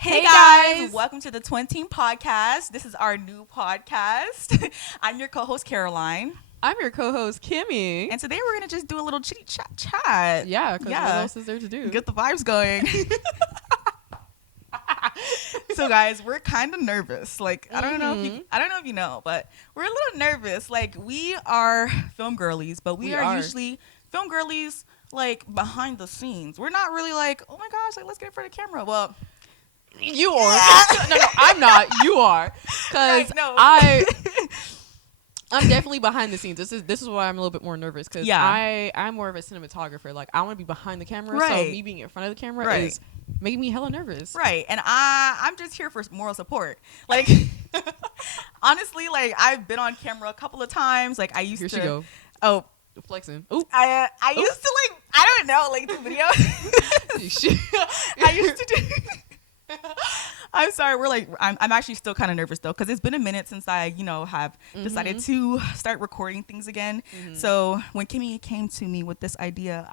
Hey guys, welcome to the Twenteen podcast. This is our new podcast. I'm your co-host Carolyn. I'm your co-host Kimmie. And today we're going to just do a little chitty chat. Yeah, because what else is there to do? Get the vibes going. So guys, we're kind of nervous. Like, I don't know if you know, but we're a little nervous. Like, we are film girlies, but we are usually film girlies like behind the scenes. We're not really like, oh my gosh, like let's get in front of the camera. Well, you are. No, I'm not. You are. Because I'm definitely behind the scenes. This is why I'm a little bit more nervous because I'm more of a cinematographer. Like, I want to be behind the camera, so me being in front of the camera is making me hella nervous. Right, and I'm just here for moral support. Like, honestly, like I've been on camera a couple of times. Like I used to. Here she go. Oh, flexing. Ooh. I used to like I don't know like do videos. I used to do. I'm sorry. We're like, I'm actually still kind of nervous though, because it's been a minute since I, have decided to start recording things again. So when Kimmie came to me with this idea,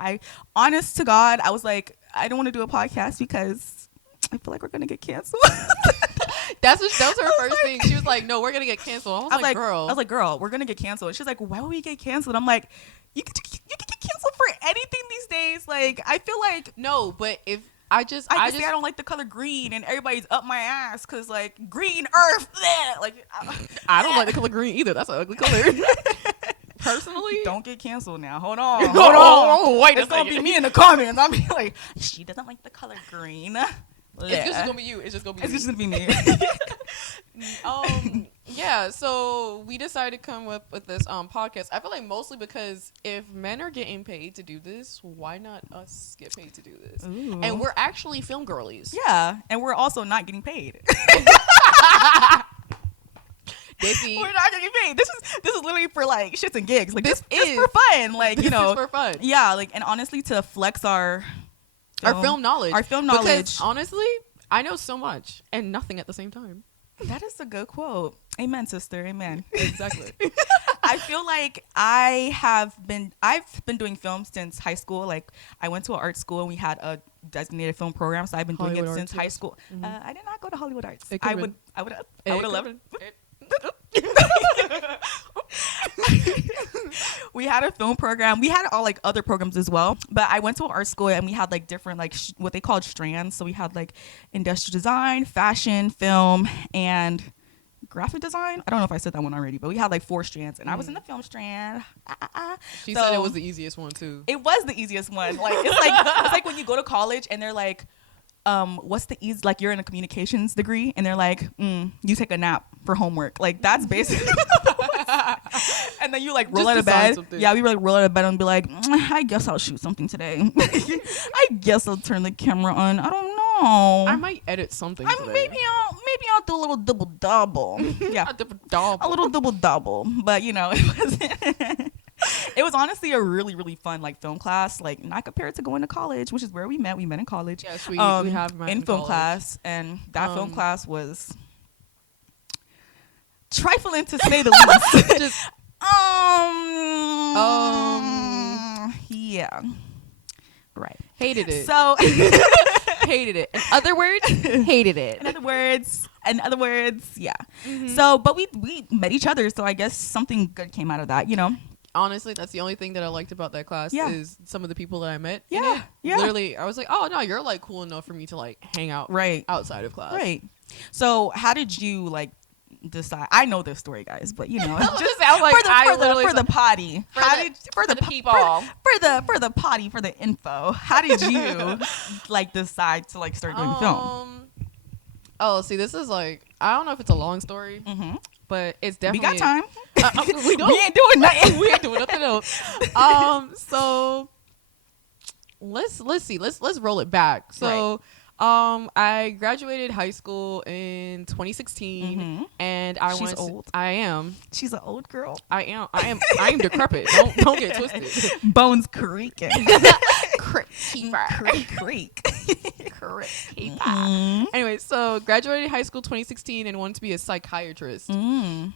honest to God, I was like, I don't want to do a podcast because I feel like we're going to get canceled. That was her first thing. She was like, no, we're going to get canceled. I was like, girl, we're going to get canceled. She's like, why would we get canceled? I'm like, you can get canceled for anything these days. Like, I feel like. No, but if. I don't like the color green, and everybody's up my ass because like green earth. Bleh, like I don't like the color green either. That's an ugly color. Personally, don't get canceled now. Hold on. Wait, it's gonna be me in the comments. I'll be like, she doesn't like the color green. It's just gonna be you. It's just gonna be me. Yeah, so we decided to come up with this podcast. I feel like mostly because if men are getting paid to do this, why not us get paid to do this? Ooh. And we're actually film girlies. Yeah, and we're also not getting paid. We're not getting paid. This is literally for like shits and gigs. Like this is for fun. Like this is for fun. Yeah, like and honestly to flex our film knowledge. Because honestly, I know so much and nothing at the same time. That is a good quote. Amen, sister. Amen. Exactly. I feel like I've been doing film since high school. Like I went to an art school and we had a designated film program, so I've been doing it since high school. Mm-hmm. I did not go to Hollywood Arts. I would have loved it. We had a film program. We had all like other programs as well, but I went to an art school and we had like different like what they called strands. So we had like industrial design, fashion, film, and graphic design. I don't know if I said that one already, but we had like 4 strands, and I was in the film strand. She said it was the easiest one too. It was the easiest one. Like it's like when you go to college and they're like, what's the easy, like you're in a communications degree and they're like, you take a nap for homework. Like that's basically and then you like roll out of bed. Something. Yeah, we like roll out of bed and be like, I guess I'll shoot something today. I guess I'll turn the camera on. I don't know. I might edit something today. Maybe I'll do a little double double. Yeah. A little double double. But it was honestly a really, really fun like film class, like not compared to going to college, which is where we met. We met in college. Yes, we have met in film class, and that film class was trifling to say the least. Just yeah, right. Hated it. So hated it. In other words, hated it. In other words, yeah. Mm-hmm. So, but we met each other, so I guess something good came out of that, Honestly, that's the only thing that I liked about that class is some of the people that I met. Yeah. Literally, I was like, oh, no, you're, like, cool enough for me to, like, hang out outside of class. Right. So how did you, like, decide? I know this story, guys, but, just sounds like for the potty. For the people. For the potty, for the info. How did you, like, decide to, like, start doing film? Oh, see, this is, like, I don't know if it's a long story. Mm-hmm. But it's definitely. We got time. We ain't doing nothing. We ain't doing nothing else. So let's see. Let's roll it back. So, I graduated high school in 2016, and She's old. I am. She's an old girl. I am decrepit. Don't get twisted. Bones creaking. Creak. Anyway, so graduated high school 2016 and wanted to be a psychiatrist.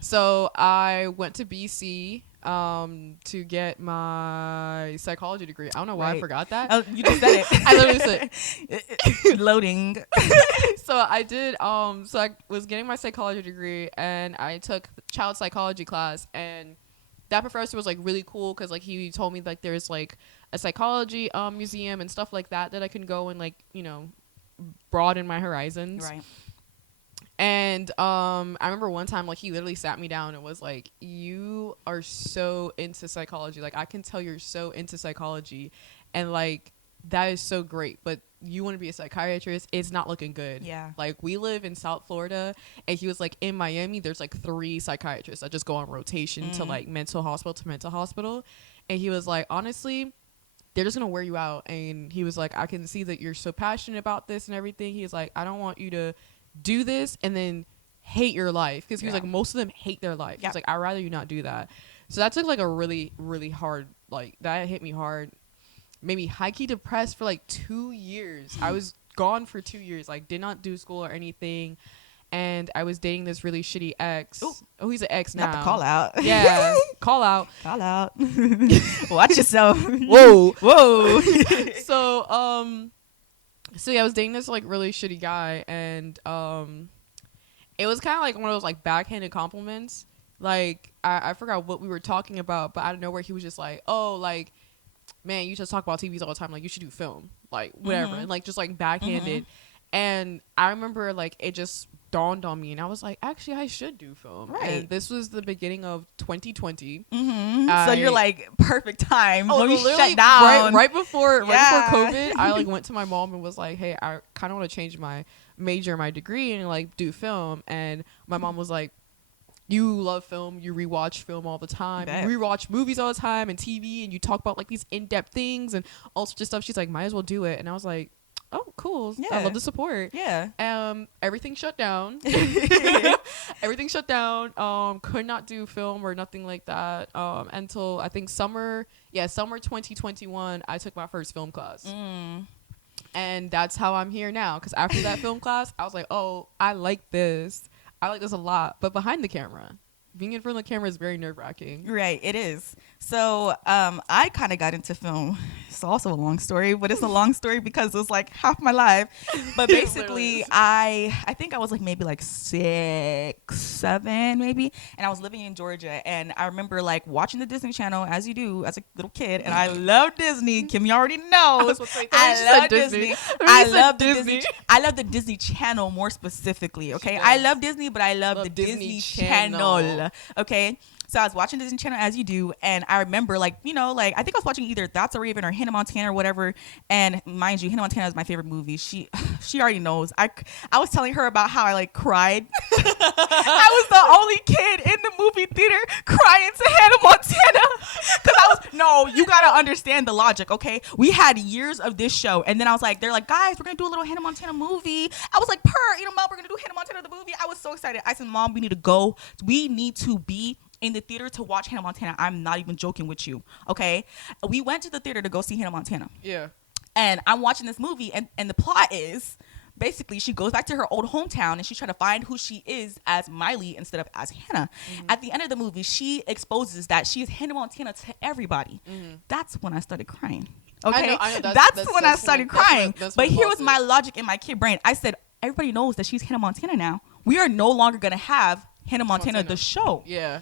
So I went to BC to get my psychology degree. I don't know why I forgot that. Oh, you just said it. I literally said it. Loading. So I did. So I was getting my psychology degree, and I took child psychology class, and that professor was like really cool because like he told me like there's like a psychology museum and stuff like that I can go and like, you know, broaden my horizons. Right. And I remember one time like he literally sat me down and was like, you are so into psychology, like I can tell you're so into psychology, and like that is so great, but you want to be a psychiatrist, it's not looking good. Yeah. Like we live in South Florida, and he was like, in Miami there's like 3 psychiatrists that just go on rotation to like mental hospital, and he was like, honestly, they're just gonna wear you out. And he was like, I can see that you're so passionate about this and everything. He was like, I don't want you to do this and then hate your life, because he was like, most of them hate their life. He's like, I'd rather you not do that. So that took like a really, really hard, like that hit me hard, made me high-key depressed for like 2 years. I was gone for 2 years, like did not do school or anything, and I was dating this really shitty ex. Oh, he's an ex now. Not the call out. Yeah. Call out. Call out. Watch yourself. Whoa. So yeah, I was dating this like really shitty guy, and it was kind of like one of those like backhanded compliments. Like I forgot what we were talking about, but out of nowhere he was just like, oh, like, man, you just talk about TVs all the time, like you should do film, like whatever. And like just like backhanded. And I remember like it just dawned on me, and I was like, actually I should do film. Right. And this was the beginning of 2020. So you're like, perfect time. Oh, let me shut down. Right before COVID, I like went to my mom and was like, hey, I kind of want to change my major, my degree, and like do film. And my mom was like, you love film, you rewatch film all the time, you rewatch movies all the time and TV, and you talk about like these in-depth things and all sorts of stuff. She's like, might as well do it. And I was like, oh, cool. Yeah. I love the support. Yeah. Everything shut down. Everything shut down. Could not do film or nothing like that until I think summer 2021, I took my first film class. And that's how I'm here now, because after that film class, I was like, oh, I like this. I like this a lot. But behind the camera, being in front of the camera is very nerve-wracking. Right, it is. So I kind of got into film. It's also a long story, but it's a long story because it was like half my life. But basically, I think I was like maybe like 6, 7 maybe, and I was living in Georgia, and I remember like watching the Disney Channel as you do as a little kid, and I love Disney. Kimmie already knows. I love Disney. I love Disney. I love the Disney Channel more specifically. Okay, I love Disney, but I love the Disney Channel. Okay. So I was watching Disney Channel as you do, and I remember like, you know, like I think I was watching either That's a Raven or Hanna Montana or whatever. And mind you, Hanna Montana is my favorite movie. She already knows. I was telling her about how I like cried. I was the only kid in the movie theater crying to Hanna Montana. Because you gotta understand the logic, okay? We had years of this show, and then I was like, they're like, guys, we're gonna do a little Hanna Montana movie. I was like, Mom, we're gonna do Hanna Montana the movie. I was so excited. I said, Mom, we need to go. We need to be in the theater to watch Hanna Montana. I'm not even joking with you, okay? We went to the theater to go see Hanna Montana. Yeah. And I'm watching this movie, and the plot is basically she goes back to her old hometown, and she's trying to find who she is as Miley instead of as Hannah. At the end of the movie, she exposes that she is Hanna Montana to everybody. That's when I started crying. Okay? I know, that's when I started crying. But here was my logic in my kid brain. I said, everybody knows that she's Hanna Montana now. We are no longer going to have Hanna Montana the show. Yeah.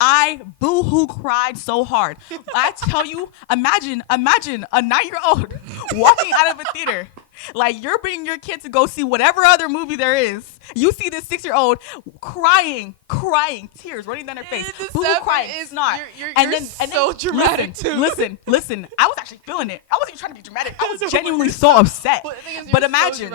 I boo-hoo cried so hard. I tell you, imagine a 9-year-old walking out of a theater. Like, you're bringing your kid to go see whatever other movie there is. You see this 6-year-old crying, tears running down her face. Boo-hoo crying. It's not. You're so dramatic, too. Listen. I was actually feeling it. I wasn't even trying to be dramatic. I was genuinely so upset. But imagine.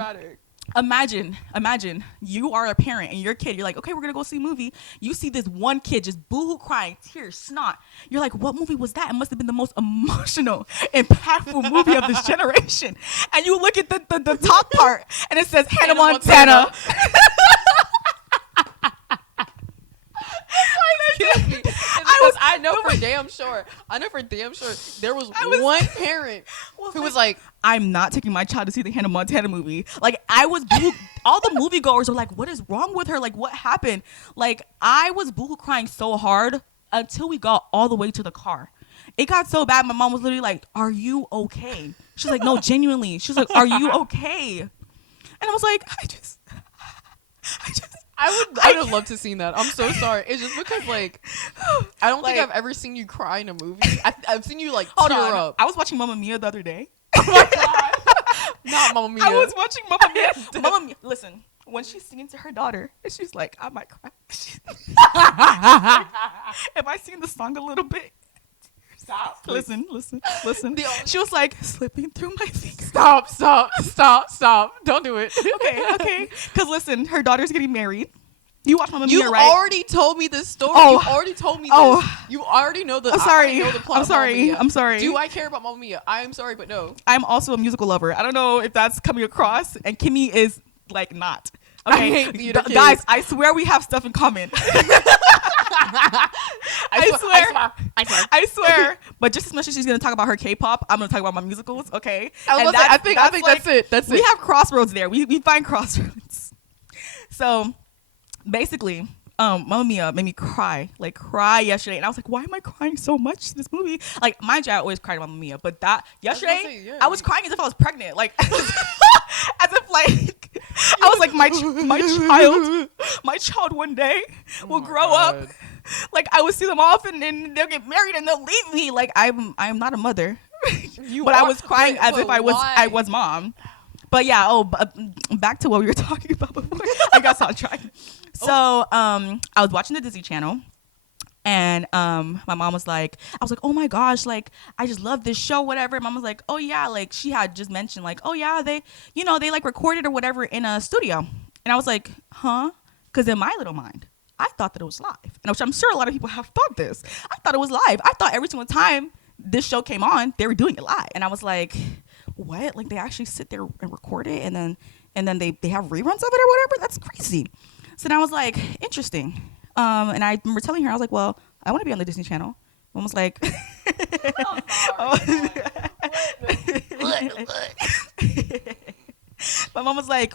Imagine you are a parent and your kid, you're like, okay, we're gonna go see a movie. You see this one kid just boohoo crying, tears, snot. You're like, what movie was that? It must have been the most emotional, impactful movie of this generation. And you look at the top part and it says Hanna Montana. I know for damn sure there was one parent who was like, I'm not taking my child to see the Hanna Montana movie. Like, I was all the moviegoers are like, what is wrong with her? Like, what happened? Like, I was boohoo crying so hard. until we got all the way to the car. It got so bad. My mom was literally like, "Are you okay?" She's like, "No, genuinely." She's like, "Are you okay?" And I was like, I would have loved to see that. I'm so sorry. It's just because like I don't think I've ever seen you cry in a movie. I've seen you like tear up. I was watching Mamma Mia the other day. Oh my god. Not Mamma Mia. I was watching Mamma Mia. Mamma Mia. Listen, when she's singing to her daughter, and she's like, I might cry. Have I seen the song a little bit? Stop. Listen. She was like, slipping through my fingers. Stop. Don't do it. Okay. Because listen, her daughter's getting married. You watch Mamma Mia, You right? already told me this story. Oh. You already told me this. You already know the. I'm sorry. I already know the plot I'm sorry. Of Mamma Mia. I'm sorry. Do I care about Mamma Mia? I am sorry, but no. I'm also a musical lover. I don't know if that's coming across, and Kimmie is like not. Okay, I hate theater kids. Guys, I swear we have stuff in common. I swear. But just as much as she's gonna talk about her K-pop, I'm gonna talk about my musicals. Okay. I think that's it. That's it. We have crossroads there. We find crossroads. So basically, Mamma Mia made me cry yesterday, and I was like, why am I crying so much in this movie? Like, mind you, I always cried at Mamma Mia, but that yesterday, I was crying as if I was pregnant, like as if like I was like my child one day will grow up. Like, I would see them off, and then they'll get married, and they'll leave me. Like, I'm not a mother, but I was crying as if I was mom. But yeah, back to what we were talking about before. I got sidetracked. So I was watching the Disney Channel, and my mom was like, I was like, oh my gosh, like, I just love this show, whatever. Mom was like, oh yeah, like, she had just mentioned, like, oh yeah, they like recorded or whatever in a studio. And I was like, huh? Because in my little mind, I thought that it was live, and which I'm sure a lot of people have thought this. I thought it was live. I thought every single time this show came on, they were doing it live. And I was like, what? Like, they actually sit there and record it, and then they have reruns of it or whatever? That's crazy. So then I was like, interesting. And I remember telling her, I was like, well, I want to be on the Disney Channel. Mom was like, my mom was like,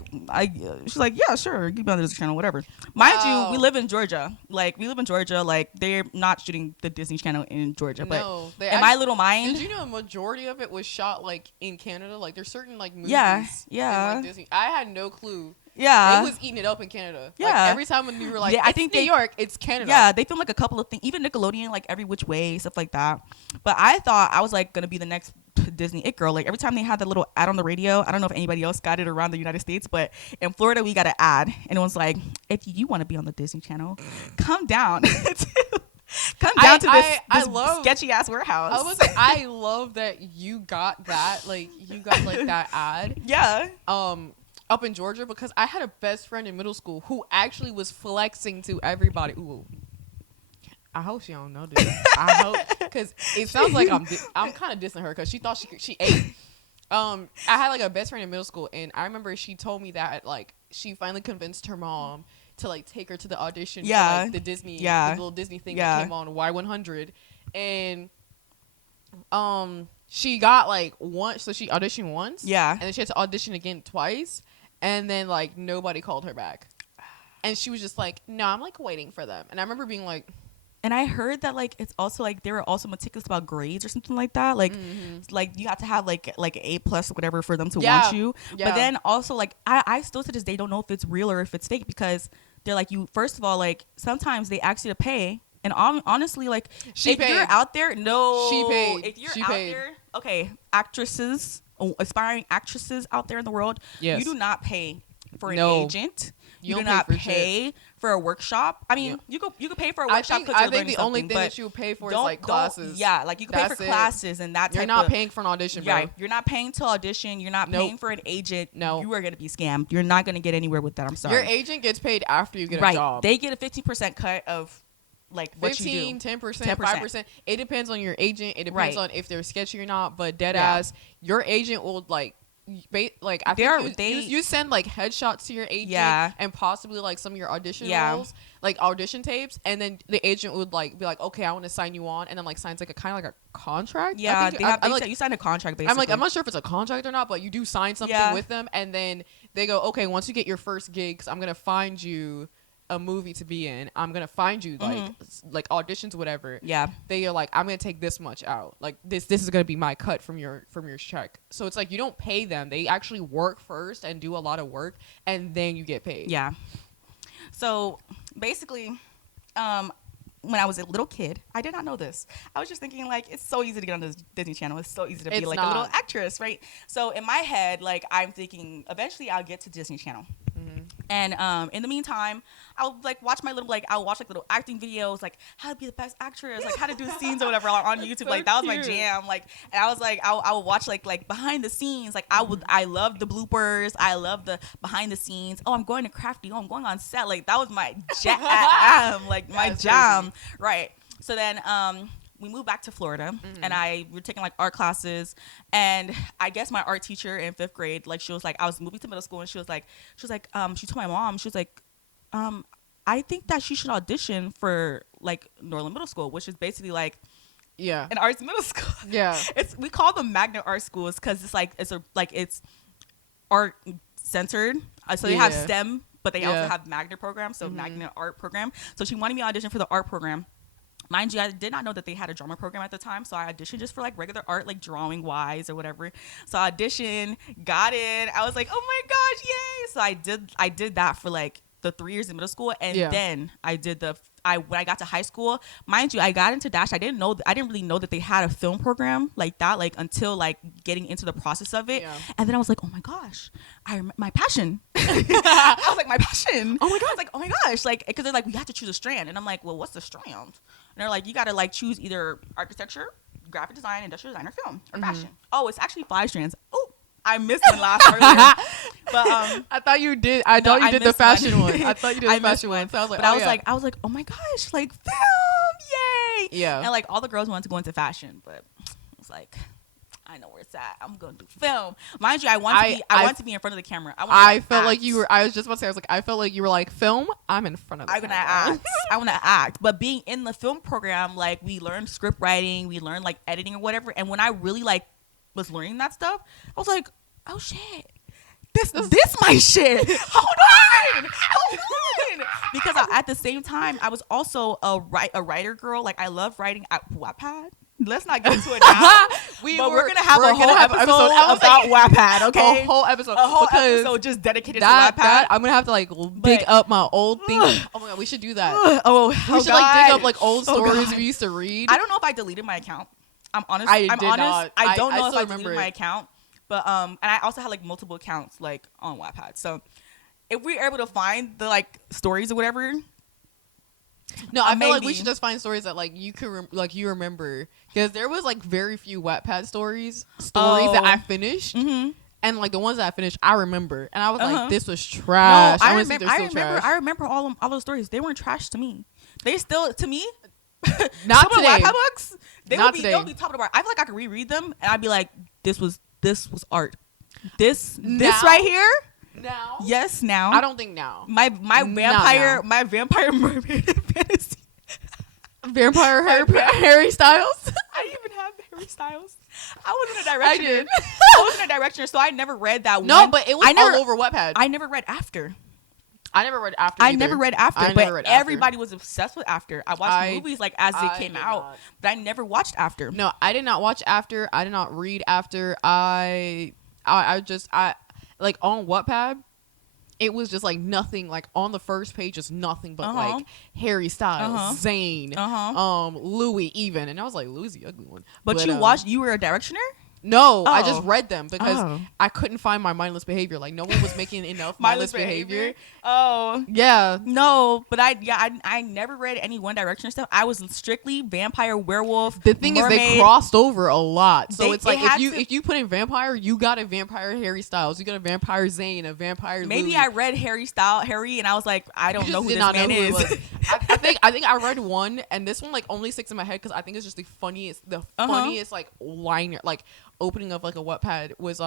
she's like, yeah, sure, you can be on the Disney Channel, whatever. Mind you, we live in Georgia. Like, they're not shooting the Disney Channel in Georgia. No, but in my little mind, did you know a majority of it was shot like in Canada? Like, there's certain like movies. Yeah. In, like, Disney. I had no clue. Yeah, it was eating it up in Canada. Yeah, like, every time when we were like, I think New York, it's Canada. Yeah, they filmed like a couple of things, even Nickelodeon, like Every Which Way, stuff like that. But I thought I was like gonna be the next Disney it girl. Like, every time they had that little ad on the radio, I don't know if anybody else got it around the United States, but in Florida we got an ad, and it was like, if you want to be on the Disney Channel, come down. Come down to this sketchy ass warehouse. I was like, I love that you got that. Like, you got like that ad. Yeah. Up in Georgia, because I had a best friend in middle school who actually was flexing to everybody. Ooh, I hope she don't know this. I hope, because it sounds like I'm kind of dissing her because she thought she ate. I had like a best friend in middle school, and I remember she told me that like she finally convinced her mom to like take her to the audition for like the Disney, the little Disney thing that came on Y100, and she got like once, so she auditioned once, and then she had to audition again twice, and then like nobody called her back, and she was just like, no, I'm like waiting for them. And I remember being like, and I heard that like it's also like they were also meticulous about grades or something like that, like like you have to have like A+ or whatever for them to want you. But then also like I still to this day don't know if it's real or if it's fake, because they're like, you first of all, like sometimes they ask you to pay. And honestly, like, if you're out there, she paid. If you're out there, okay, actresses, aspiring actresses out there in the world, you do not pay for an agent. You do not pay for a workshop. I mean, you could pay for a workshop because you're learning something. I think the only thing that you would pay for is like classes. Yeah, like you can pay for classes and that type of. You're not paying for an audition, bro. Yeah, you're not paying to audition. You're not paying for an agent. No. You are going to be scammed. You're not going to get anywhere with that. I'm sorry. Your agent gets paid after you get a job. They get a 15% cut of like what 15, you do. 10%, 5%. It depends on your agent. It depends on if they're sketchy or not. But dead ass, your agent will like I think you send like headshots to your agent and possibly like some of your audition roles, like audition tapes, and then the agent would like be like, okay, I want to sign you on, and then like signs like a kind of like a contract. Yeah, you sign a contract basically. I'm not sure if it's a contract or not, but you do sign something with them, and then they go, okay, once you get your first gig, 'cause I'm gonna find you a movie to be in. I'm gonna find you like auditions, whatever. Yeah. They are like, I'm gonna take this much out. Like this is gonna be my cut from your check. So it's like you don't pay them. They actually work first and do a lot of work, and then you get paid. Yeah. So basically, when I was a little kid, I did not know this. I was just thinking, like, it's so easy to get on this Disney Channel. It's so easy to be like a little actress, right? So in my head, like, I'm thinking eventually I'll get to Disney Channel. And in the meantime, I'll like watch my little I'll watch like little acting videos, like how to be the best actress, like how to do scenes or whatever on YouTube. So like that was my jam. Like, and I was like, I would watch like behind the scenes. Like I love the bloopers. I love the behind the scenes. Oh, I'm going to Crafty. Oh, I'm going on set. Like that was my jam. Like my jam. Right. So then we moved back to Florida, and we were taking like art classes, and I guess my art teacher in 5th grade, like she was like, I was moving to middle school, and she was like, she told my mom, she was like, I think that she should audition for like Norland Middle School, which is basically like an arts middle school. Yeah, we call them magnet art schools because it's art centered. So they have STEM, but they also have magnet programs, so magnet art program. So she wanted me to audition for the art program. Mind you, I did not know that they had a drama program at the time, so I auditioned just for like regular art, like drawing wise or whatever. So I auditioned, got in. I was like, oh my gosh, yay! So I did that for like the 3 years in middle school, and then I did when I got to high school. Mind you, I got into Dash. I didn't really know that they had a film program like that, like until like getting into the process of it. And then I was like, oh my gosh, my passion. I was like, my passion. Oh my god! I was like, oh my gosh, like because they're like, we have to choose a strand, and I'm like, well, what's the strand? And they're like, you gotta like choose either architecture, graphic design, industrial design, or film or fashion. Oh, it's actually 5 strands. Oh, I missed one last earlier. But I thought you did. I thought you did the fashion one. I thought you did the fashion one. So I was like, but I was like, oh my gosh, like film, yay! Yeah. And like all the girls wanted to go into fashion, but I was like, I know where it's at. I'm gonna do film. Mind you, I want to be in front of the camera. I felt like you were. I was just about to say. I was like, I felt like you were like film. I'm in front of the camera. I want to act. But being in the film program, like we learned script writing, we learned like editing or whatever. And when I really like was learning that stuff, I was like, oh shit, this my shit. Hold on. Because at the same time, I was also a writer girl. Like I love writing at Wattpad. Let's not get into it now. We're gonna have a whole episode about Wattpad, okay? A whole episode just dedicated to Wattpad. I'm gonna have to like dig up my old thing. Oh my god, we should do that. We should like dig up like old stories we used to read. I don't know if I deleted my account. I'm honest. I don't know if I deleted my account, but and I also had like multiple accounts like on Wattpad. So if we're able to find the like stories or whatever. No, I feel like we should just find stories that like you could you remember, because there was like very few Wattpad stories that I finished, and like the ones that I finished I remember, and I was like, this was trash. No, I remember all those stories. They weren't trash to me. They still to me. Not today. Wattpad books. They'll be top of the bar. I feel like I could reread them and I'd be like, this was art. This right here. Now? Yes, now. I don't think now. My vampire mermaid fantasy. Vampire Harry Styles? I didn't even have Harry Styles. I wasn't a directioner. I wasn't a directioner, so I never read that one. No, but it was all over Wattpad. I never read After. I never read After. But everybody was obsessed with After. I watched movies like as they came out, but I never watched After. No, I did not watch After. I did not read After. I like on Wattpad, it was just like nothing. Like on the first page, just nothing but like Harry Styles, Zayn, Louis even, and I was like, Louis the ugly one. But you watched? You were a directioner? No, I just read them because I couldn't find my mindless behavior. Like no one was making enough mindless behavior. Oh yeah, no, but I never read any One Direction stuff. I was strictly vampire, werewolf. The thing is, they crossed over a lot. So it's like if you put in vampire, you got a vampire Harry Styles, you got a vampire Zayn, a vampire. Maybe Louis. I read Harry, and I was like, I don't know who this man is. I think I read one, and this one like only sticks in my head because I think it's just the funniest like liner like. Opening of like a Wattpad was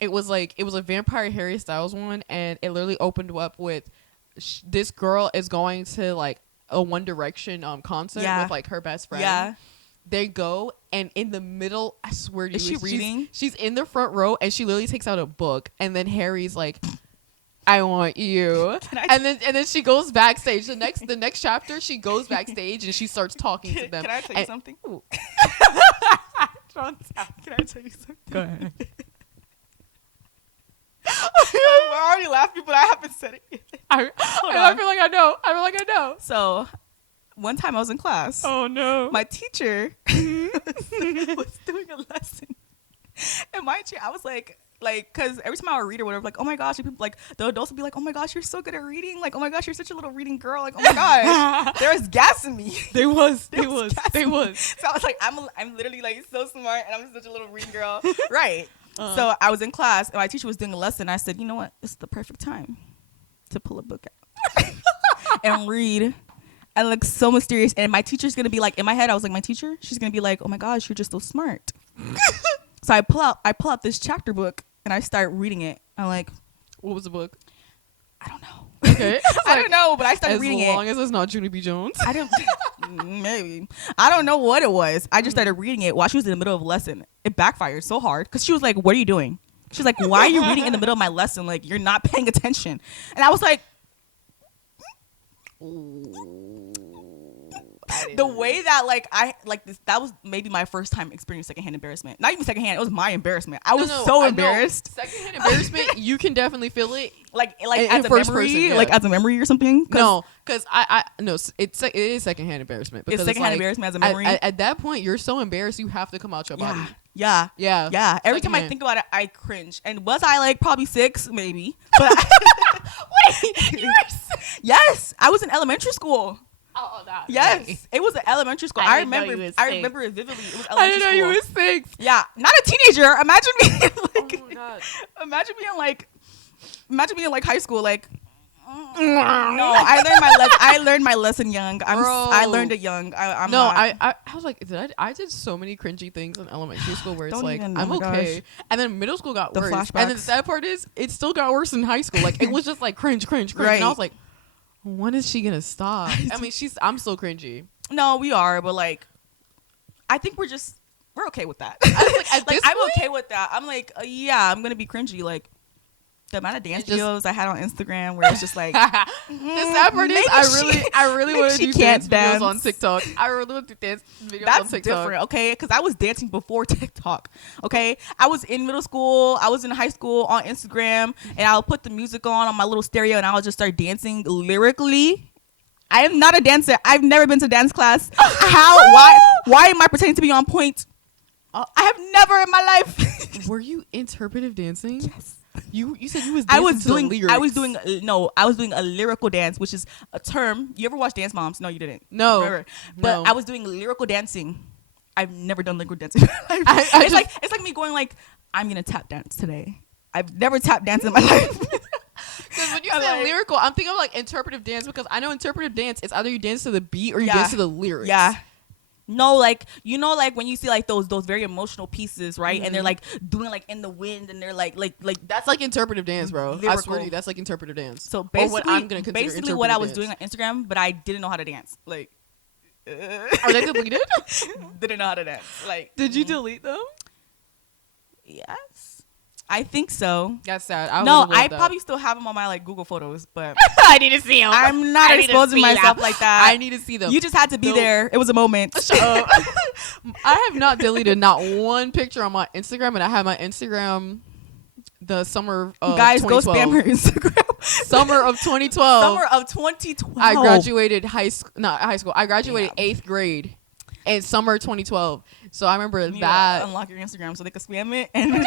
it was a vampire Harry Styles one, and it literally opened up with this girl is going to like a One Direction concert with like her best friend. Yeah, they go, and in the middle, I swear to you, is she reading? She's in the front row, and she literally takes out a book, and then Harry's like, I want you. And then she goes backstage. The next chapter, she goes backstage and she starts talking to them. Can I tell you something? Can I tell you something? Go ahead. We're already laughing, but I haven't said it yet. I feel like I know. So, one time I was in class. Oh no. My teacher was doing a lesson, and mind you, I was like, because every time I would read or whatever, like, oh my gosh, and people like the adults would be like, oh my gosh, you're so good at reading, like, oh my gosh, you're such a little reading girl, like, oh my gosh, there was gas in me. They was. So I was like, I'm literally like so smart, and I'm such a little reading girl, right? So I was in class, and my teacher was doing a lesson. I said, you know what? It's the perfect time to pull a book out and read. And look so mysterious. And my teacher's going to be like, in my head, I was like, my teacher, she's going to be like, oh my gosh, you're just so smart. So I pull out this chapter book, and I start reading it. I'm like, what was the book? I don't know. Okay. I don't know, but I started reading it. As long as it's not Junie B. Jones. Maybe. I don't know what it was. I just started reading it while she was in the middle of a lesson. It backfired so hard because she was like, what are you doing? She's like, why are you reading in the middle of my lesson? Like, you're not paying attention. And I was like, the way that that was maybe my first time experiencing secondhand embarrassment. Not even secondhand, it was my embarrassment. I was so embarrassed. Secondhand embarrassment, you can definitely feel it. Like as a memory, like as a memory or something. No, because it is secondhand embarrassment. Because it's secondhand embarrassment as a memory. At that point, you're so embarrassed, you have to come out your body. Yeah. Every time I think about it, I cringe. And was I like probably 6, maybe? But wait, yes, I was in elementary school. Oh, that. Yes, Nice. It was an elementary school. I remember it vividly. It was elementary school. I didn't know you were 6. Yeah, not a teenager. Imagine being like, Oh my God. imagine being like high school. Like, no, I learned my lesson young. I learned it young. I was like, I did so many cringy things in elementary school where it's like, I'm okay. Gosh. And then middle school got worse. Flashbacks. And then the sad part is, it still got worse in high school. Like, it was just like cringe. Right. And I was like, when is she gonna stop? I mean, I'm so cringy. No, we are, but like, I think we're okay with that. I'm okay with that. I'm like, yeah, I'm gonna be cringy. Like, the amount of dance videos I had on Instagram where it's just like, the sad part is, I really want to do dance videos on TikTok. I really want to do dance videos on TikTok. That's different, okay? Because I was dancing before TikTok, okay? I was in middle school, I was in high school on Instagram, and I'll put the music on my little stereo, and I'll just start dancing lyrically. I am not a dancer. I've never been to dance class. Why am I pretending to be on point? I have never in my life. Were you interpretive dancing? Yes. You said you was dancing I was doing a lyrical dance, which is a term. You ever watch Dance Moms? No, you didn't. No. Never. But I was doing lyrical dancing. I've never done lyrical dancing. It's like me going like, I'm gonna tap dance today. I've never tap danced in my life. Because when you say lyrical, I'm thinking of like interpretive dance, because I know interpretive dance is either you dance to the beat or you dance to the lyrics. Yeah. No, like, you know, like when you see like those very emotional pieces, right? Mm-hmm. And they're like doing like in the wind, and they're like that's like interpretive dance, bro. Lyrical. I swear to you, that's like interpretive dance. So basically, what I was doing on Instagram, but I didn't know how to dance. Like, are they deleted? Didn't know how to dance. Like, did you delete them? Yes. I think so. That's sad. I probably still have them on my like Google Photos, but I need to see them. I'm not exposing myself like that. I need to see them. You just had to be there. It was a moment. Shut up. I have not deleted not one picture on my Instagram, and I have my Instagram the summer of guys 2012. Go spam her Instagram. Summer of 2012. Summer of 2012. I graduated not high school. I graduated 8th grade in summer 2012. So I remember that. Unlock your Instagram so they could spam it, and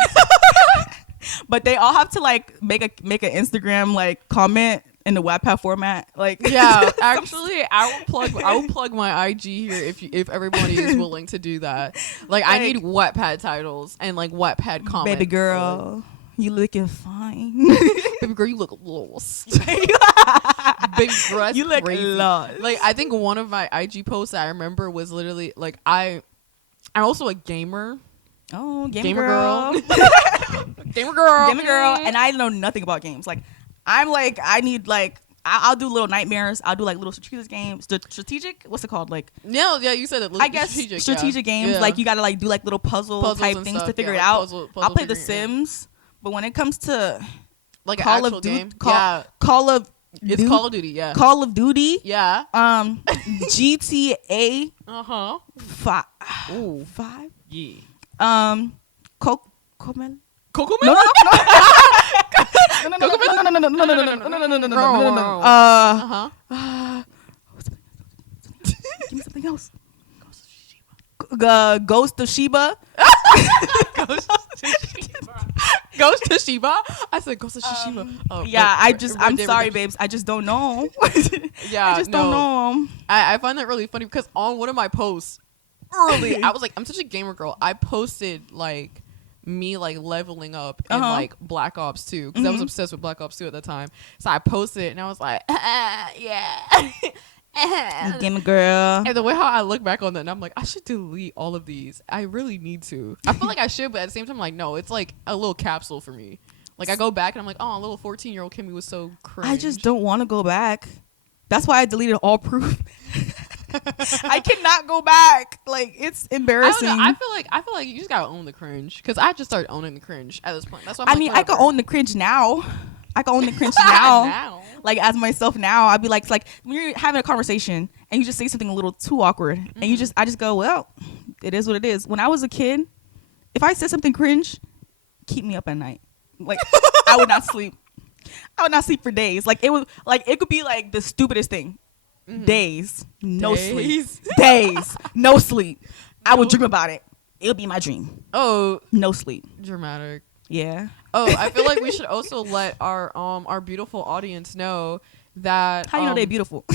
but they all have to like make an Instagram like comment in the Wattpad format. Like, yeah, actually, I will plug my IG here if everybody is willing to do that. Like I need Wattpad titles and like Wattpad comments. Baby girl, you looking fine. Baby girl, you look lost. Baby girl, you look crazy. Lost. Like I think one of my IG posts I remember was literally like I'm also a gamer. Oh, gamer girl. Gamer girl. And I know nothing about games. Like, I'm like, I need like, I'll do little nightmares. I'll do like little strategic games. Strategic? What's it called? Like, no, yeah, you said it. I guess strategic games. Yeah. Like, you gotta like do like little puzzle type things to figure it out. I'll play The Sims, but when it comes to Like an Call actual of Duty. game. Call of. It's Call of Duty. Yeah. Call of Duty. Yeah. GTA. Uh-huh. Ooh. 5. Yeah. Cocomelon. Cocomelon? No. Give me something else. Ghost of Sheba. Ghost of Sheba? I said Ghost of Sheba. Yeah, I'm sorry, babes. I just don't know. Yeah, I just don't know. I find that really funny because on one of my posts early, I was like, I'm such a gamer girl. I posted like me like leveling up in like Black Ops 2 because I was obsessed with Black Ops 2 at the time. So I posted it and I was like, yeah. Gamer girl. And the way how I look back on that, and I'm like, I should delete all of these. I really need to. I feel like I should, but at the same time, I'm like, no, it's like a little capsule for me. Like I go back and I'm like, oh, little 14-year-old Kimmie was so cringe. I just don't want to go back. That's why I deleted all proof. I cannot go back. Like it's embarrassing. I feel like you just gotta own the cringe because I just started owning the cringe at this point. That's why I mean, I can own the cringe now. I can own the cringe now. Like as myself now, I'd be like when you're having a conversation and you just say something a little too awkward, and I just go, well, it is what it is. When I was a kid, if I said something cringe, keep me up at night. Like I would not sleep. I would not sleep for days. Like it could be like the stupidest thing. Days, no sleep. Days, no sleep. I would dream about it. It'll be my dream. Oh, no sleep. Dramatic. Yeah. Oh, I feel like we should also let our beautiful audience know that. How you know they're beautiful?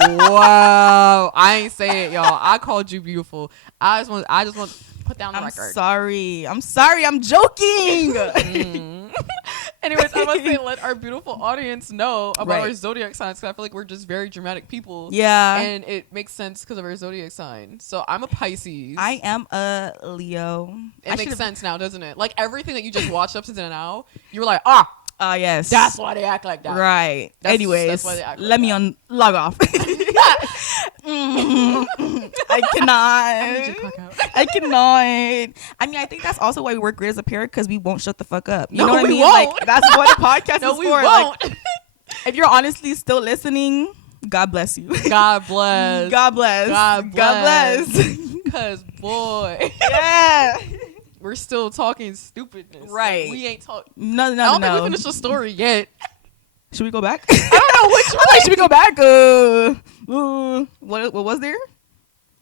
Wow, I ain't say it, y'all. I called you beautiful. I just want to put down the record. I'm sorry. I'm joking. Anyways, I must say, let our beautiful audience know about our zodiac signs because I feel like we're just very dramatic people. Yeah. And it makes sense because of our zodiac sign. So I'm a Pisces. I am a Leo. It makes sense now, doesn't it? Like everything that you just watched up to now, you were like, yes. That's why they act like that. Right. Anyways, that's why they act let me log off. I cannot. I cannot. I mean, I think that's also why we work great as a pair because we won't shut the fuck up. You know what I mean? Won't. Like that's what a podcast is for. We won't. Like, if you're honestly still listening, God bless you. God bless. God bless. God bless. Cause boy, yeah. We're still talking stupidness. Right. Like, we ain't talking. No. I don't think we finished the story yet. Should we go back? I don't know which one. Should we go back? What was there?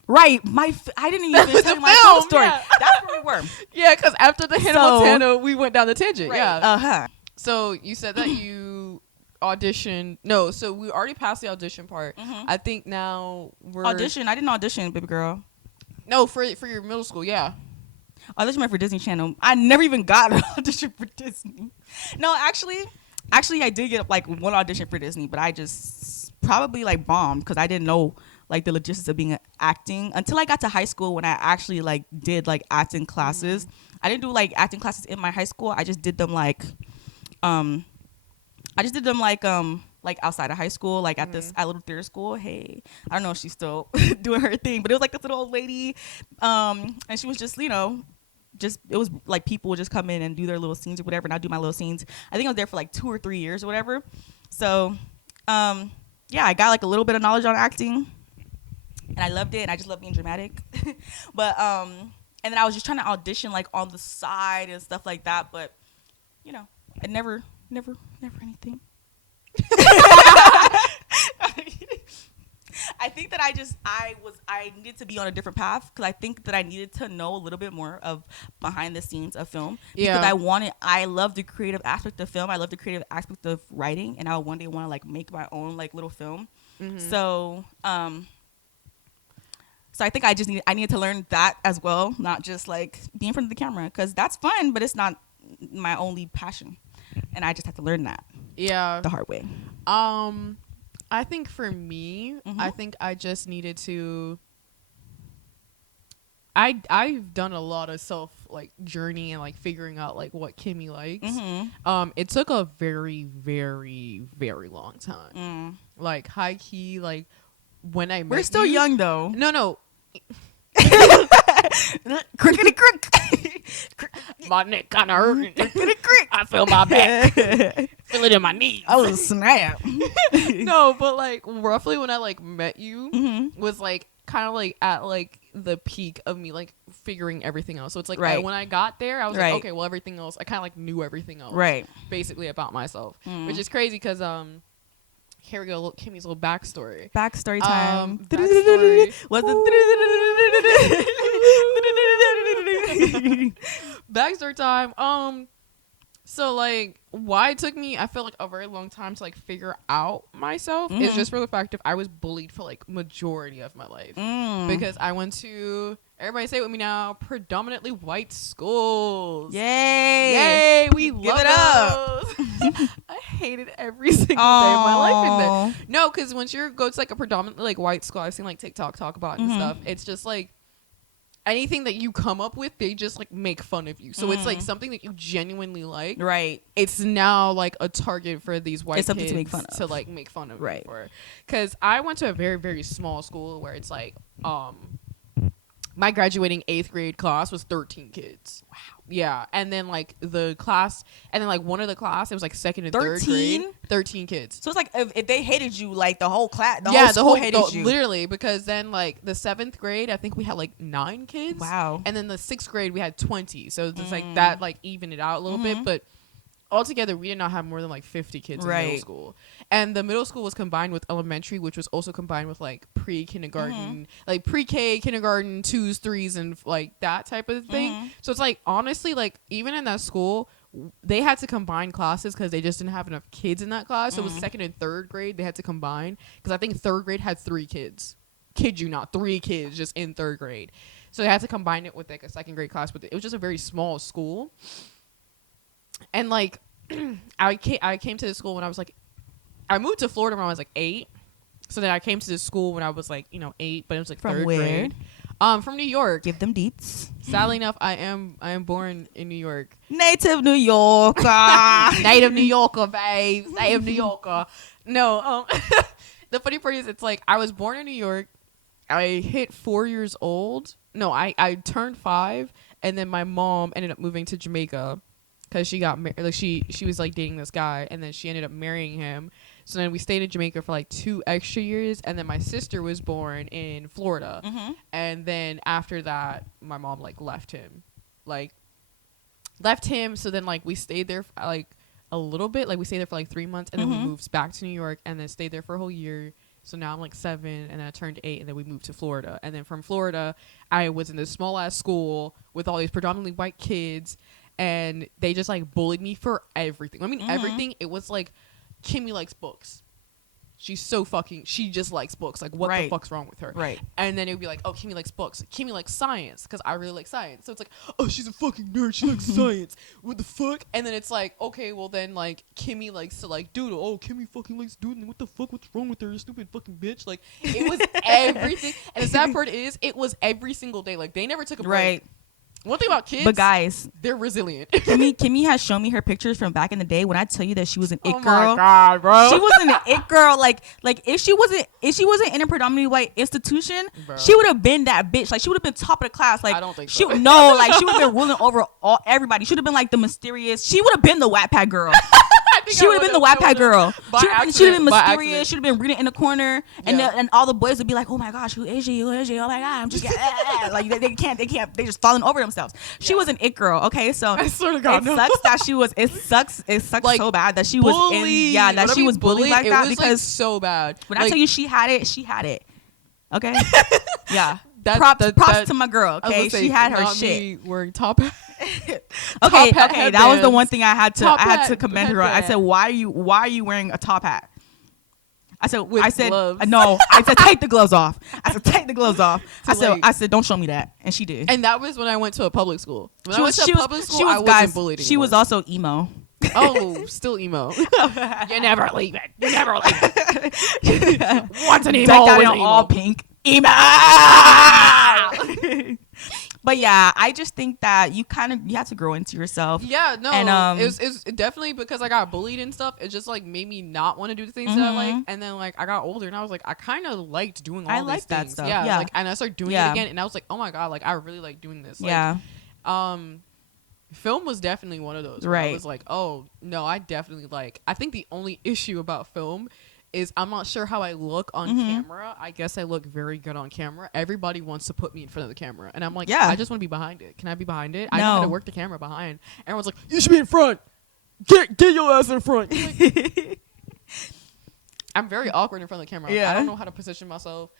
Right. I didn't even finish telling my film story. Yeah. That's where we were. Yeah, because after the Hanna Montana, we went down the tangent. Right. Yeah. So you said that you auditioned. No, so we already passed the audition part. I think now we're audition. I didn't audition, baby girl. No, for your middle school. Yeah. Audition for Disney Channel. I never even got an audition for Disney. No, actually, I did get like one audition for Disney, but I just probably like bombed because I didn't know like the logistics of being acting until I got to high school when I actually like did like acting classes. I didn't do like acting classes in my high school. I just did them like outside of high school, like at little theater school. Hey, I don't know if she's still doing her thing, but it was like this little old lady, and she was just, it was like people would just come in and do their little scenes or whatever, and I'd do my little scenes. I think I was there for like 2 or 3 years or whatever. So, yeah, I got like a little bit of knowledge on acting, and I loved it, and I just love being dramatic. But and then I was just trying to audition like on the side and stuff like that, but I never anything. I think that I needed to be on a different path because I think that I needed to know a little bit more of behind the scenes of film. Yeah. Because I love the creative aspect of film. I love the creative aspect of writing, and I one day want to like make my own like little film. So I think I needed to learn that as well, not just like being in front of the camera, because that's fun, but it's not my only passion, and I just have to learn that. Yeah, the hard way. I think for me, I think I just needed to. I've done a lot of self like journey and like figuring out like what Kimmie likes. It took a very, very, very long time. Like high key, like when I met we're still young though. No. Crickety crick. My neck kind of hurting. I feel my back. Feel it in my knees. Oh, snap. No, but like roughly when I like met you was like kind of like at like the peak of me like figuring everything out. So it's like when I got there, I was like, okay, well everything else, I kind of like knew everything else, basically about myself, which is crazy because here we go, Kimmie's little backstory. Backstory time. Backstory. What's the backstory time? So like why it took me, I feel like a very long time to like figure out myself is just for the fact of I was bullied for like majority of my life because I went to, everybody say it with me now, predominantly white schools. Yay! We love it up. I hated every single day of my life in there. No, because once you go to like a predominantly like white school, I've seen like TikTok talk about it and stuff. It's just like anything that you come up with, they just like make fun of you. So it's like something that you genuinely like. Right. It's now like a target for these white kids to make fun of. To like make fun of me for. Because I went to a very, very small school where it's like my graduating 8th grade class was 13 kids. Wow. Yeah. And then like the class, and then like one of the class, it was like 2nd and 3rd grade. 13 kids. So it's like if they hated you, like the whole class, the whole school hated you. Literally, because then like the 7th grade, I think we had like 9 kids. Wow. And then the 6th grade, we had 20. So it's like that like evened it out a little bit. But altogether, we did not have more than like 50 kids in middle school. And the middle school was combined with elementary, which was also combined with like pre-kindergarten, like pre-K, kindergarten, 2s, 3s, and like that type of thing. So it's like, honestly, like even in that school, they had to combine classes because they just didn't have enough kids in that class. So it was 2nd and 3rd grade they had to combine, because I think 3rd grade had 3 kids. Kid you not, 3 kids just in 3rd grade. So they had to combine it with like a 2nd grade class, but it was just a very small school. And like I came to the school when I was like, I moved to Florida when I was like 8. So then I came to the school when I was like, 8, but it was like 3rd grade. From New York. Give them deets. Sadly enough, I am born in New York. Native New Yorker. Native New Yorker, babes. Native New Yorker. No, the funny part is, it's like I was born in New York. I hit 4 years old. No, I turned 5, and then my mom ended up moving to Jamaica because she got married. Like she was like dating this guy, and then she ended up marrying him. So then we stayed in Jamaica for like 2 extra years, and then my sister was born in Florida. And then after that, my mom like left him. So then like we stayed there for, like a little bit. Like we stayed there for like 3 months, and then we moved back to New York, and then stayed there for a whole year. So now I'm like 7, and then I turned 8, and then we moved to Florida. And then from Florida, I was in this small ass school with all these predominantly white kids, and they just like bullied me for everything. I mean, everything. It was like, Kimmie likes books. She just likes books. Like, what the fuck's wrong with her? Right. And then it would be like, oh, Kimmie likes books. Kimmie likes science, because I really like science. So it's like, oh, she's a fucking nerd. She likes science. What the fuck? And then it's like, okay, well then, like, Kimmie likes to, like, doodle. Oh, Kimmie fucking likes doodling. What the fuck? What's wrong with her? You stupid fucking bitch. Like, it was everything. And the sad part is, it was every single day. Like, they never took a break. Right. One thing about kids, but guys, they're resilient. Kimmie has shown me her pictures from back in the day. When I tell you that she was an it girl, oh my god, bro, she was an it girl. Like if she wasn't in a predominantly white institution, bro, she would have been that bitch. Like she would have been top of the class. Like I don't think so. Like she would have been ruling over everybody. She would have been like the mysterious. She would have been the Wattpad girl. She would have been the Wattpad girl. She would have been mysterious. She would have been reading in the corner, and all the boys would be like, "Oh my gosh, who is she? Who is she? Oh my god, I'm just like they can't. They just falling over themselves." She was an it girl. Okay, so I swear to God, sucks that she was. It sucks like, so bad that she was she was bullied like that, because like so bad. When I tell you she had it. Okay, yeah. Props to my girl. Okay, she had her shit. Wearing top hat. Okay, that was the one thing I had to commend her on. I said, why are you wearing a top hat? I said gloves. No. I said, take the gloves off. I said, don't show me that, and she did. And that was when I went to a public school. When I went to public school, I wasn't bullied anymore. She was also emo. Oh, still emo. You're never leaving. Once an emo, always emo. All pink. Emo. But yeah, I just think that you have to grow into yourself. Yeah, no, and it's definitely because I got bullied and stuff. It just like made me not want to do the things that I like. And then like I got older, and I was like, I kind of liked doing all these things. That stuff. Yeah, like, and I started doing it again, and I was like, oh my god, like I really like doing this. Like, Film was definitely one of those. Right. I was like, oh no, I definitely like. I think the only issue about film is I'm not sure how I look on camera. I guess I look very good on camera. Everybody wants to put me in front of the camera, and I'm like, yeah, I just want to be behind it. Can I be behind it? I know how to work the camera behind. Everyone's like, you should be in front. Get your ass in front. Like, I'm very awkward in front of the camera. Yeah. I don't know how to position myself.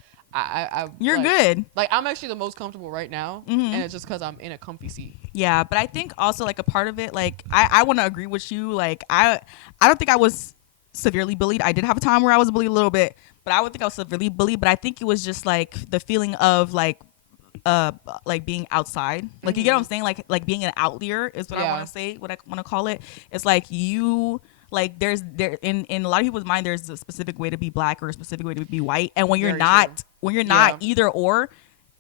You're like, good. Like, I'm actually the most comfortable right now, and it's just because I'm in a comfy seat. Yeah, but I think also like a part of it, like I want to agree with you. Like I don't think I was severely bullied. I did have a time where I was bullied a little bit, but I would think I was severely bullied. But I think it was just like the feeling of like being outside. Like you get what I'm saying? Like being an outlier is what I want to say. What I want to call it. It's like you. Like there in a lot of people's mind, there's a specific way to be black or a specific way to be white, and when you're not either or,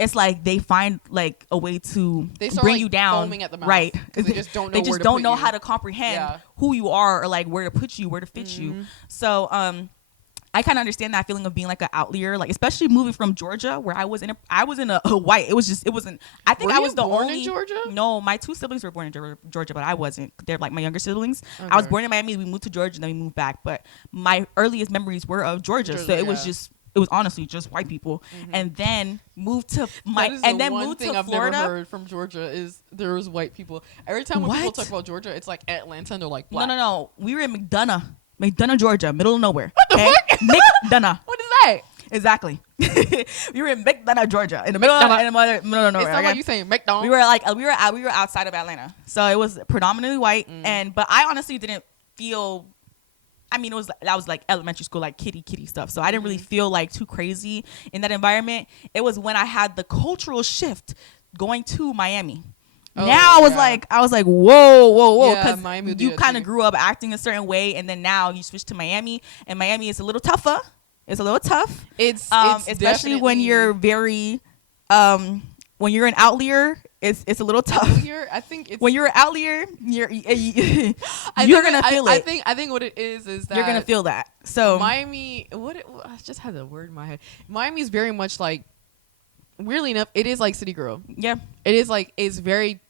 it's like they find like a way to bring like you down, foaming at the mouth, right? They just don't know. They just don't know how to comprehend who you are or like where to put you, where to fit you. So I kind of understand that feeling of being like an outlier, like especially moving from Georgia, where I was in a white. It wasn't. I think I was the only. In Georgia? No, my two siblings were born in Georgia, but I wasn't. They're like my younger siblings. Okay. I was born in Miami. We moved to Georgia, and then we moved back. But my earliest memories were of Georgia, so it was honestly just white people, and then moved to moved to Florida. I've never heard from Georgia is there was white people. Every time when people talk about Georgia, it's like Atlanta, and they're like black. No. We were in McDonough, Georgia, middle of nowhere. What the fuck? McDonough. What is that? Exactly. We were in McDonough, Georgia, in the middle of nowhere. It sounds like you saying McDonald's. We were outside of Atlanta, so it was predominantly white. But I honestly didn't feel. I mean, that was like elementary school, like kitty stuff. So I didn't really feel like too crazy in that environment. It was when I had the cultural shift going to Miami. Now I was like, whoa, because you kind of grew up acting a certain way, and then now you switch to Miami, and Miami is a little tougher. It's a little tough. It's especially when you're very, when you're an outlier, it's a little tough. I think it's when you're an outlier, you're gonna feel it. I think what it is that you're gonna feel that. So Miami, I just had the word in my head. Miami is very much like, weirdly enough, it is like city girl. Yeah, it is like it's very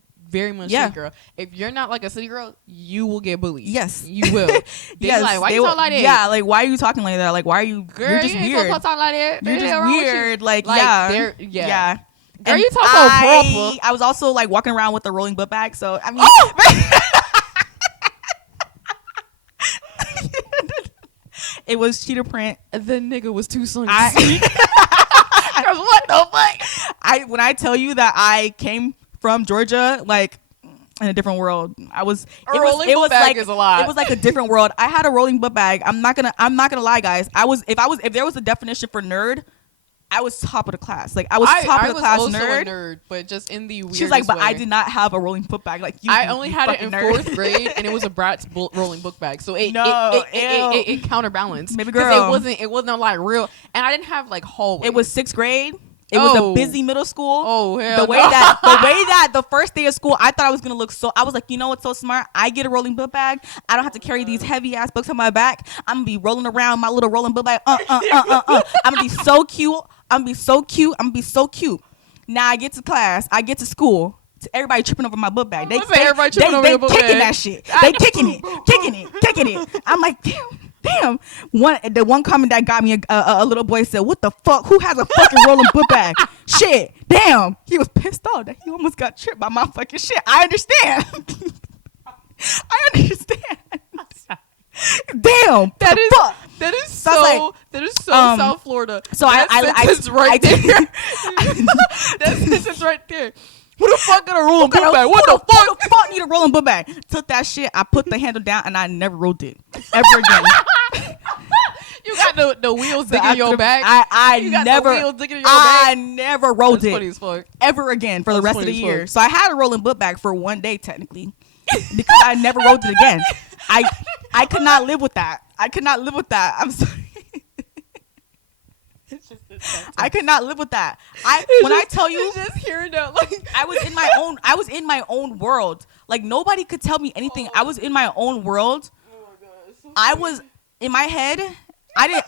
much city girl. If you're not like a city girl, you will get bullied. Yes, you will. Yes, like, why you talking like that? Yeah, like why are you talking like that? Like why are you? Girl, you're just weird. Talk like that. You're just weird. Like yeah. Girl, you talk so proper. I was also like walking around with a rolling book bag. So I mean, it was cheetah print. The nigga was too slim. What the fuck? When I tell you that I came from Georgia, like in a different world. It was like is a lot. It was like a different world. I had a rolling book bag. I'm not gonna lie, guys. If there was a definition for nerd, I was top of the class. Like I was top of the class also nerd. A nerd, but just in the weirdest She's like, but way. I did not have a rolling book bag. Like you. I only had it in fourth grade, and it was a Bratz rolling book bag, so it counterbalanced. Baby girl, it wasn't like real, and I didn't have like hallway. It was sixth grade. It was a busy middle school. Oh hell the way that the first day of school, I thought I was gonna look so. I was like, you know what's so smart? I get a rolling book bag. I don't have to carry these heavy ass books on my back. I'm gonna be rolling around my little rolling book bag. I'm gonna be so cute. I'm gonna be so cute. Now I get to class. I get to school. Everybody tripping over my book bag. They kicking that shit. They kicking it. I'm like, damn. The one comment that got me, a little boy said, "What the fuck? Who has a fucking rolling book bag?" Shit, damn. He was pissed off that he almost got tripped by my fucking shit. I understand. Damn. That is so South Florida. So that sentence right there. That sentence right there. Who the fuck got a rolling book bag? What the fuck? Who the fuck need a rolling book bag? Took that shit. I put the handle down and I never rolled it ever again. You got the wheels digging in your back. I never rolled it funny as fuck. ever again for the rest of the year. So I had a rolling book bag for one day technically because I never rolled it again. I could not live with that. I'm sorry. I could not live with that. I tell you, just hearing that, like I was in my own world. Like nobody could tell me anything. I was in my own world. Oh my god! I was in my head. I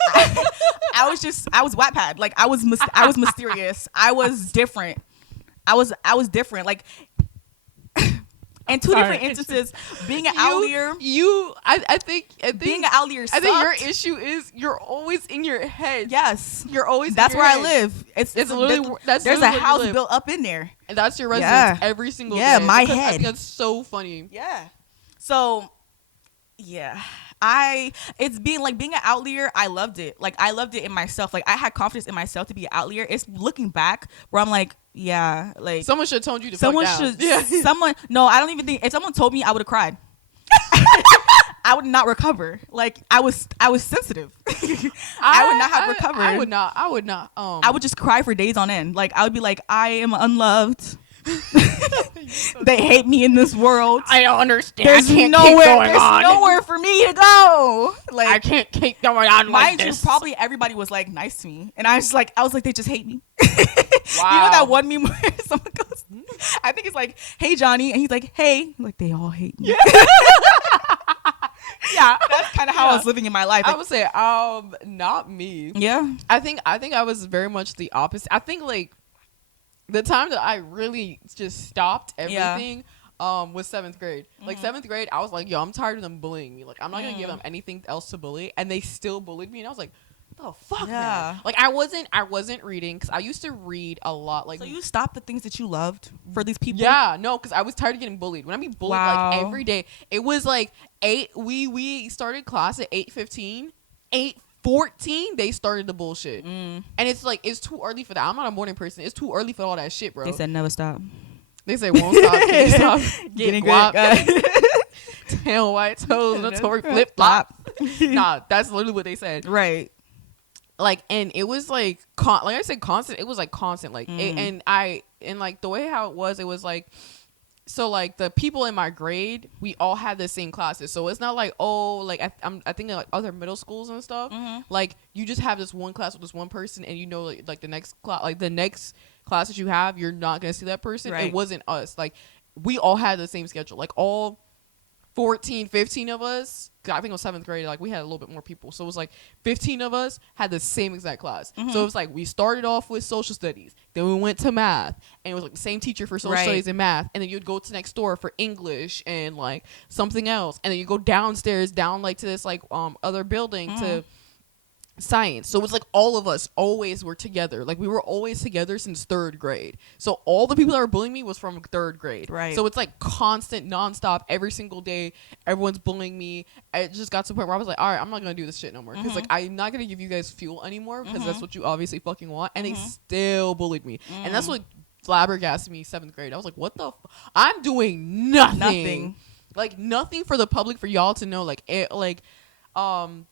was Wattpad. Like I was mysterious. I was different. I was different. Like In two different instances, being an outlier. I think being an outlier sucked. I think your issue is you're always in your head. Yes. You're always That's in your where head. I live. There's There's a house built up in there. And that's your residence every single day. Yeah, my because head. I think that's so funny. Yeah. So, yeah. It's being an outlier. I loved it. Like, I loved it in myself. Like, I had confidence in myself to be an outlier. It's looking back where I'm like, yeah, like someone should have told you to someone fuck down. should. Yeah. No, I don't even think if someone told me, I would have cried. I would not recover. Like, I was sensitive. I would not have recovered. I would not. I would just cry for days on end. Like, I would be like, I am unloved. They hate me in this world. I don't understand. There's nowhere for me to go. Like, I can't keep going on like mind this. you, probably everybody was like nice to me, and I was like, they just hate me. Wow. You know that one meme where someone goes, I think it's like, hey Johnny, and he's like, hey, I'm like, they all hate me. Yeah, that's kind of how I was living in my life. Like, I would say, not me. Yeah, I think I was very much the opposite. I think like the time that I really just stopped everything was 7th grade. Like 7th grade, I was like, yo, I'm tired of them bullying me. Like, I'm not gonna give them anything else to bully, and they still bullied me, and I was like, what the fuck, man? Like, I wasn't reading because I used to read a lot. Like, so you stopped the things that you loved for these people? Yeah, no, because I was tired of getting bullied. When I mean bullied, like every day, it was like 8. We started class at 8:15. 8:14, they started the bullshit, and it's like it's too early for that. I'm not a morning person. It's too early for all that shit, bro. They said never stop. They say won't stop. Can you stop Getting guap? Tail white toes, Notori flip flop. Nah, that's literally what they said. Right. Like, and it was like like I said, constant. It was like constant. Like, and like the way how it was like. So like the people in my grade, we all had the same classes. So it's not like, oh, like I think like other middle schools and stuff. Like, you just have this one class with this one person, and you know like the next class, like the next class that you have, you're not gonna see that person. Right. It wasn't us. Like, we all had the same schedule. Like, all 14, 15 of us. I think it was 7th grade. Like, we had a little bit more people, so it was like 15 of us had the same exact class. So it was like we started off with social studies, then we went to math, and it was like the same teacher for social studies and math, and then you'd go to next door for English and like something else, and then you go downstairs down like to this like other building to science. So it's like all of us always were together. Like, we were always together since 3rd grade. So all the people that were bullying me was from 3rd grade. Right. So it's like constant, nonstop, every single day. Everyone's bullying me. It just got to the point where I was like, all right, I'm not gonna do this shit no more. Because like, I'm not gonna give you guys fuel anymore, because that's what you obviously fucking want. And they still bullied me. And that's what flabbergasted me 7th grade. I was like, what the I'm doing nothing. Like, nothing for the public, for y'all to know. Like,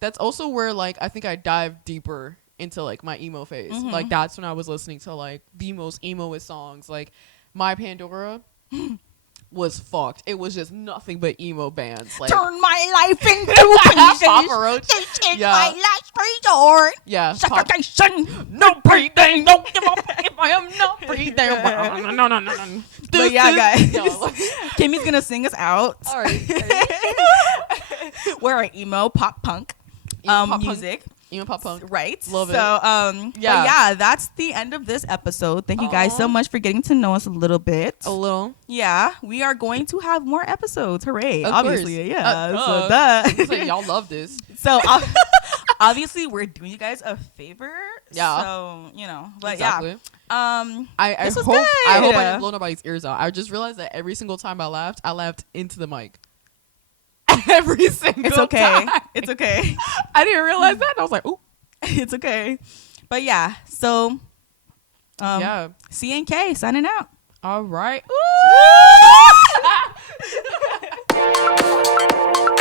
that's also where like I think I dived deeper into like my emo phase. Like, that's when I was listening to like the most emo-est songs. Like, my Pandora was fucked. It was just nothing but emo bands. Like, turn my life into pieces. Papa Roach. They take my last resort. Yeah. Suffocation. No breathing. Don't give up if I am not breathing. No. But yeah, guys. Kimmie's gonna sing us out. All right. We're emo pop punk music. Emo pop punk. Right. Love it. So yeah, that's the end of this episode. Thank you guys so much for getting to know us a little bit. A little. Yeah. We are going to have more episodes. Hooray. Of obviously. Course. Yeah. So like, y'all love this. So obviously we're doing you guys a favor. Yeah. So, you know, but exactly. yeah. I hope I didn't blow nobody's ears out. I just realized that every single time I laughed into the mic. Every single time. It's okay. I didn't realize that. And I was like, ooh. It's okay. But yeah, so C&K signing out. All right. Ooh!